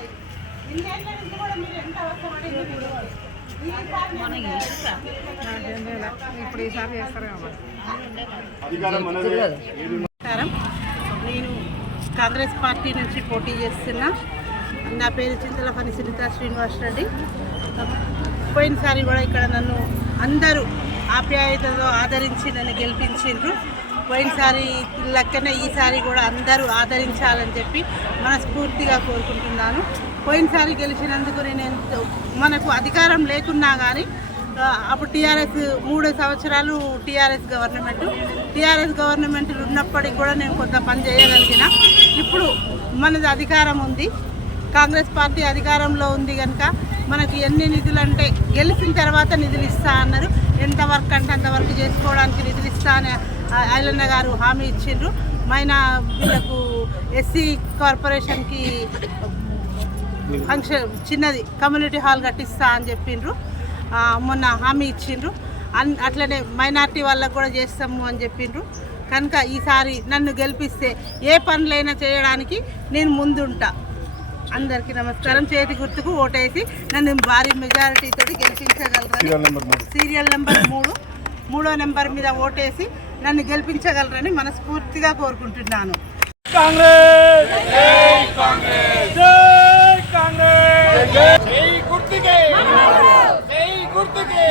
ఉన్నాయి. ఇన్నేళ్ళ నుంచి కూడా మీరు ఎంత అవసరపడి ఇప్పుడు ఈసారి చేస్తారు కాబట్టి. నేను కాంగ్రెస్ పార్టీ నుంచి పోటీ చేస్తున్నా. నా పేరు చింతలపల్లి సునీత శ్రీనివాస్ రెడ్డి. పోయినసారి కూడా ఇక్కడ నన్ను అందరూ ఆప్యాయతతో ఆదరించి నన్ను గెలిపించిండ్రు. పోయినసారి లెక్కనే ఈసారి కూడా అందరూ ఆదరించాలని చెప్పి మనస్ఫూర్తిగా కోరుకుంటున్నాను. పోయినసారి గెలిచినందుకు నేను మనకు అధికారం లేకున్నా కానీ అప్పుడు టీఆర్ఎస్ 3 సంవత్సరాలు టీఆర్ఎస్ గవర్నమెంట్ ఉన్నప్పటికి కూడా నేను కొంత పని చేయగలిగిన. ఇప్పుడు మనది అధికారం ఉంది, కాంగ్రెస్ పార్టీ అధికారంలో ఉంది కనుక మనకి ఎన్ని నిధులు అంటే గెలిచిన తర్వాత నిధులు ఇస్తా అన్నారు. ఎంత వర్క్ అంటే అంతవరకు చేసుకోవడానికి నిధులు ఇస్తా అని ఐలన్న గారు హామీ ఇచ్చిండ్రు. మైనా వీళ్ళకు ఎస్సీ కార్పొరేషన్కి ఫంక్షన్ చిన్నది కమ్యూనిటీ హాల్ కట్టిస్తా అని చెప్పిండ్రు, మొన్న హామీ ఇచ్చిండ్రు. అట్లనే మైనార్టీ వాళ్ళకు కూడా చేస్తాము అని చెప్పిండ్రు. కనుక ఈసారి నన్ను గెలిపిస్తే ఏ పనులైనా చేయడానికి నేను ముందుంటా. అందరికీ నమస్కారం. చేతి గుర్తుకు ఓటేసి నన్ను భారీ మెజారిటీతో గెలిపించగలరని, సీరియల్ నెంబర్ 3వ నెంబర్ మీద ఓటేసి నన్ను గెలిపించగలరని మనస్ఫూర్తిగా కోరుకుంటున్నాను. కాంగ్రెస్ జై కాంగ్రెస్ జై కాంగ్రెస్ జై గుర్తుకే జై గుర్తుకే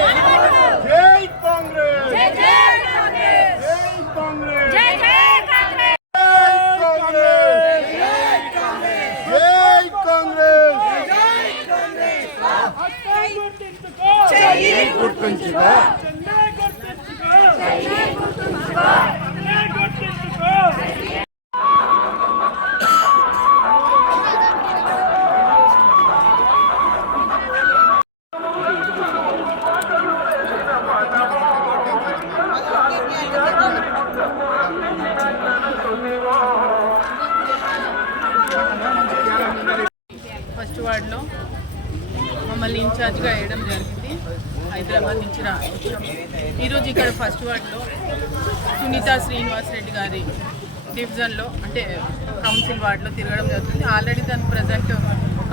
జై కాంగ్రెస్ జై కాంగ్రెస్ జై కాంగ్రెస్ జై కాంగ్రెస్ జై కాంగ్రెస్ జై కాంగ్రెస్ జై గుర్తుంచుకో జై గుర్తుంచుకో జై గుర్తుంచుకో జై గుర్తుంచుకో. ఫస్ట్ వార్డులో మమ్మల్ని ఇన్ఛార్జ్గా వేయడం జరిగింది. హైదరాబాద్ నుంచి వచ్చాము. ఈరోజు ఇక్కడ ఫస్ట్ వార్డులో సునీత శ్రీనివాస్ రెడ్డి గారి డివిజన్లో అంటే కౌన్సిల్ వార్డులో తిరగడం జరుగుతుంది. ఆల్రెడీ తను ప్రజెంట్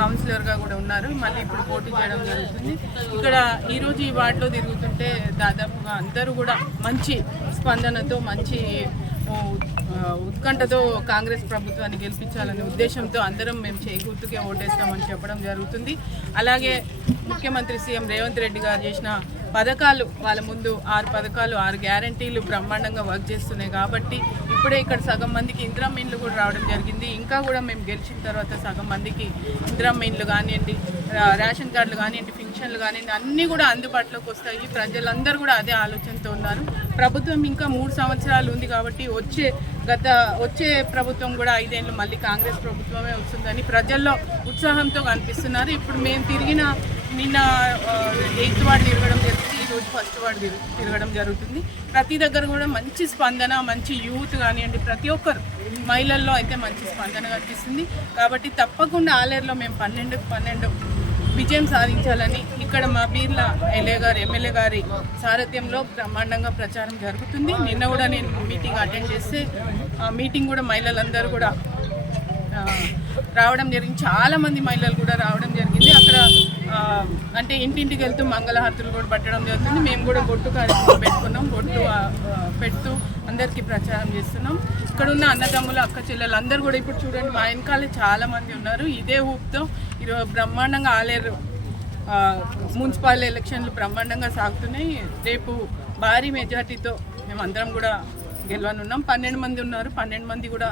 కౌన్సిలర్గా కూడా ఉన్నారు. మళ్ళీ ఇప్పుడు పోటీ చేయడం జరుగుతుంది. ఇక్కడ ఈరోజు ఈ వార్డులో తిరుగుతుంటే దాదాపుగా అందరూ కూడా మంచి స్పందనతో, మంచి ఉత్కంఠతో కాంగ్రెస్ ప్రభుత్వాన్ని గెలిపించాలనే ఉద్దేశంతో అందరం మేము చేకూర్తుకే ఓటేస్తామని చెప్పడం జరుగుతుంది. అలాగే ముఖ్యమంత్రి సీఎం రేవంత్ రెడ్డి గారు చేసిన పథకాలు, వాళ్ళ ముందు 6 పథకాలు 6 గ్యారంటీలు బ్రహ్మాండంగా వర్క్ చేస్తున్నాయి. కాబట్టి ఇప్పుడే ఇక్కడ సగం మందికి ఇందిరమ్మ ఇండ్లు కూడా రావడం జరిగింది. ఇంకా కూడా మేము గెలిచిన తర్వాత సగం మందికి ఇందిరమ్మ ఇండ్లు కానివ్వండి, రేషన్ కార్డులు కానివ్వండి, పింఛన్లు కానివ్వండి అన్నీ కూడా అందుబాటులోకి వస్తాయి. ప్రజలందరూ కూడా అదే ఆలోచనతో ఉన్నారు. ప్రభుత్వం ఇంకా 3 సంవత్సరాలు ఉంది కాబట్టి వచ్చే ప్రభుత్వం కూడా 5 ఏళ్ళు మళ్ళీ కాంగ్రెస్ ప్రభుత్వమే వస్తుందని ప్రజల్లో ఉత్సాహంతో కనిపిస్తున్నారు. ఇప్పుడు మేము నిన్న 8th వార్డు తిరగడం జరుగుతుంది, ఈరోజు ఫస్ట్ వార్డు తిరగడం జరుగుతుంది. ప్రతి దగ్గర కూడా మంచి స్పందన, మంచి యూత్ కానివ్వండి, ప్రతి ఒక్కరు మహిళల్లో అయితే మంచి స్పందన కనిపిస్తుంది. కాబట్టి తప్పకుండా ఆలేరులో మేము 12 విజయం సాధించాలని ఇక్కడ మా బీర్ల ఎమ్మెల్యే గారి సారథ్యంలో బ్రహ్మాండంగా ప్రచారం జరుగుతుంది. నిన్న కూడా నేను మీటింగ్ అటెండ్ చేస్తే ఆ మీటింగ్ కూడా మహిళలందరూ కూడా రావడం జరిగింది. చాలామంది మహిళలు కూడా రావడం జరిగింది. అక్కడ అంటే ఇంటింటికి వెళ్తూ మంగళహారతులు కూడా పట్టడం జరుగుతుంది. మేము కూడా బొట్టు కార్యక్రమం పెట్టుకున్నాం. బొట్టు పెడుతూ అందరికీ ప్రచారం చేస్తున్నాం. ఇక్కడ ఉన్న అన్నదమ్ములు, అక్క చెల్లెలు అందరూ కూడా ఇప్పుడు చూడండి మా వెనకాలే చాలామంది ఉన్నారు. ఇదే ఊపుతో ఈరోజు బ్రహ్మాండంగా ఆలేరు మున్సిపల్ ఎలక్షన్లు బ్రహ్మాండంగా సాగుతున్నాయి. రేపు భారీ మెజార్టీతో మేమందరం కూడా గెలవనున్నాం. 12 మంది ఉన్నారు. 12 మంది కూడా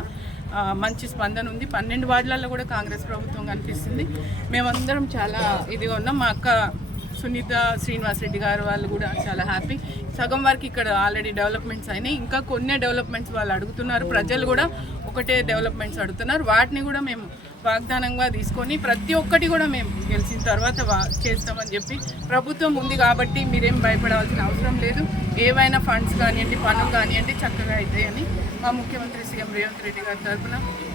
మంచి స్పందన ఉంది. 12 వార్డులలో కూడా కాంగ్రెస్ ప్రభుత్వం కనిపిస్తుంది. మేమందరం చాలా ఇదిగా ఉన్నాం. మా అక్క సునీత శ్రీనివాస్ రెడ్డి గారు వాళ్ళు కూడా చాలా హ్యాపీ. సగం వరకు ఇక్కడ ఆల్రెడీ డెవలప్మెంట్స్ అయినాయి. ఇంకా కొన్ని డెవలప్మెంట్స్ వాళ్ళు అడుగుతున్నారు. ప్రజలు కూడా ఒకటే డెవలప్మెంట్స్ అడుగుతున్నారు. వాటిని కూడా మేము వాగ్దానంగా తీసుకొని ప్రతి ఒక్కటి కూడా మేము గెలిచిన తర్వాత చేస్తామని చెప్పి ప్రభుత్వం ఉంది కాబట్టి మీరేం భయపడాల్సిన అవసరం లేదు. ఏవైనా ఫండ్స్ కానివ్వండి, పనులు కానివ్వండి చక్కగా అవుతాయని మా ముఖ్యమంత్రి సీఎం రేవంత్ రెడ్డి గారి తరఫున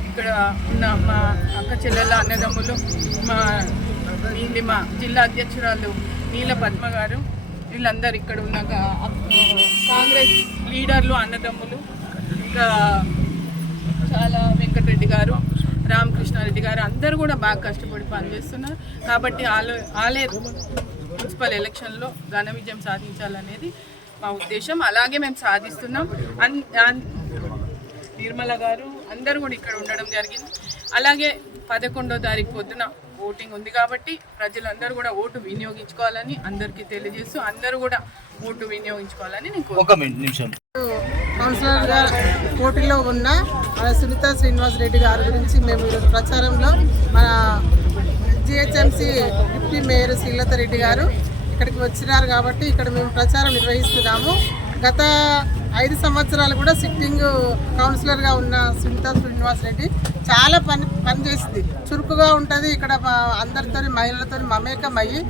ఇక్కడ ఉన్న మా అక్క చెల్లెళ్ళ అన్నదమ్ములు, మా జిల్లా అధ్యక్షురాలు నీల పద్మ గారు, వీళ్ళందరూ ఇక్కడ ఉన్న కాంగ్రెస్ లీడర్లు, అన్నదమ్ములు, ఇంకా చాలా వెంకటరెడ్డి గారు, రామకృష్ణారెడ్డి గారు అందరూ కూడా బాగా కష్టపడి పనిచేస్తున్నారు. కాబట్టి ఆలేరు మున్సిపల్ ఎలక్షన్లో ఘన విజయం సాధించాలనేది మా ఉద్దేశం. అలాగే మేము సాధిస్తున్నాం. నిర్మల గారు అందరూ కూడా ఇక్కడ ఉండడం జరిగింది. అలాగే 11వ తారీఖు పొద్దున ఓటింగ్ ఉంది కాబట్టి ప్రజలందరూ కూడా ఓటు వినియోగించుకోవాలని అందరికీ తెలియజేస్తూ అందరూ కూడా ఓటు వినియోగించుకోవాలని నేను నిమిషం. కౌన్సిలర్గా పోటీలో ఉన్న మన సునీత శ్రీనివాస్ రెడ్డి గారి గురించి మేము ఈరోజు ప్రచారంలో మన GHMC deputy mayor Srilatha Reddy గారు ఇక్కడికి వచ్చినారు కాబట్టి ఇక్కడ మేము ప్రచారం నిర్వహిస్తున్నాము. గత 5 సంవత్సరాలు కూడా సిట్టింగ్ కౌన్సిలర్గా ఉన్న సునీత శ్రీనివాస్ రెడ్డి చాలా పని చేసింది. చురుకుగా ఉంటుంది. ఇక్కడ అందరితో మహిళలతో మమేకం అయ్యి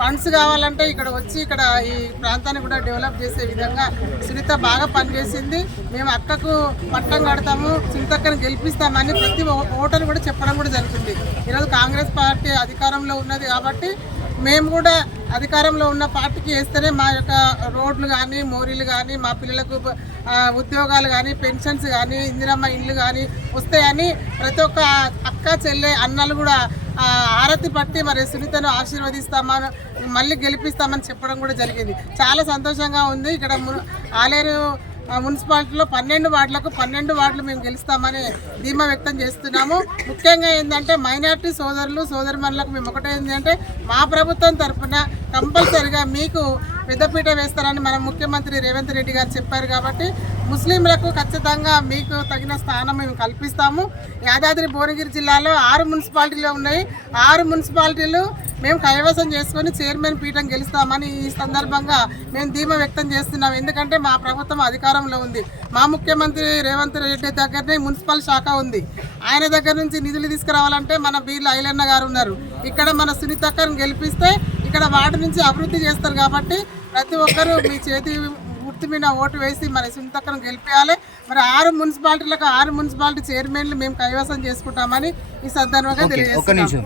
ఫండ్స్ కావాలంటే ఇక్కడ వచ్చి ఇక్కడ ఈ ప్రాంతాన్ని కూడా డెవలప్ చేసే విధంగా సునీత బాగా పనిచేసింది. మేము అక్కకు పట్టం కడతాము, సునీతక్కను గెలిపిస్తామని ప్రతి ఓటర్ కూడా చెప్పడం కూడా జరుగుతుంది. ఈరోజు కాంగ్రెస్ పార్టీ అధికారంలో ఉన్నది కాబట్టి మేము కూడా అధికారంలో ఉన్న పార్టీకి వేస్తేనే మా యొక్క రోడ్లు కానీ మోరీలు కానీ మా పిల్లలకు ఉద్యోగాలు కానీ పెన్షన్స్ కానీ ఇందిరమ్మ ఇండ్లు కానీ వస్తాయని ప్రతి ఒక్క అక్క చెల్లె అన్నలు కూడా ఆరతి పట్టి మరి సునీతను ఆశీర్వదిస్తామని మళ్ళీ గెలిపిస్తామని చెప్పడం కూడా జరిగింది. చాలా సంతోషంగా ఉంది. ఇక్కడ ఆలేరు మున్సిపాలిటీలో 12 వార్డులకు 12 వార్డులు మేము గెలుస్తామని ధీమా వ్యక్తం చేస్తున్నాము. ముఖ్యంగా ఏంటంటే మైనార్టీ సోదరులు సోదరిమణులకు మేము ఒకటే ఏంటంటే మా ప్రభుత్వం తరఫున కంపల్సరిగా మీకు పెద్దపీట వేస్తారని మన ముఖ్యమంత్రి రేవంత్ రెడ్డి గారు చెప్పారు కాబట్టి ముస్లింలకు ఖచ్చితంగా మీకు తగిన స్థానం మేము కల్పిస్తాము. యాదాద్రి భువనగిరి జిల్లాలో 6 మున్సిపాలిటీలు ఉన్నాయి. 6 మున్సిపాలిటీలు మేము కైవసం చేసుకొని చైర్మన్ పీఠం గెలుస్తామని ఈ సందర్భంగా మేము ధీమా వ్యక్తం చేస్తున్నాం. ఎందుకంటే మా ప్రభుత్వం అధికారంలో ఉంది. మా ముఖ్యమంత్రి రేవంత్ రెడ్డి దగ్గరనే మున్సిపల్ శాఖ ఉంది. ఆయన దగ్గర నుంచి నిధులు తీసుకురావాలంటే మన బీర్ల ఐలన్న గారు ఉన్నారు. ఇక్కడ మన సునీతక్కను గెలిపిస్తే ఇక్కడ వాటి నుంచి అభివృద్ధి చేస్తారు కాబట్టి ప్రతి ఒక్కరూ మీ చేతి గుర్తు మీద ఓటు వేసి మన సునీతక్కను గెలిపించాలి. మరి 6 మున్సిపాలిటీలకు 6 మున్సిపాలిటీ చైర్మన్లు మేము కైవసం చేసుకుంటామని ఈ సందర్భంగా తెలియజేస్తున్నాం.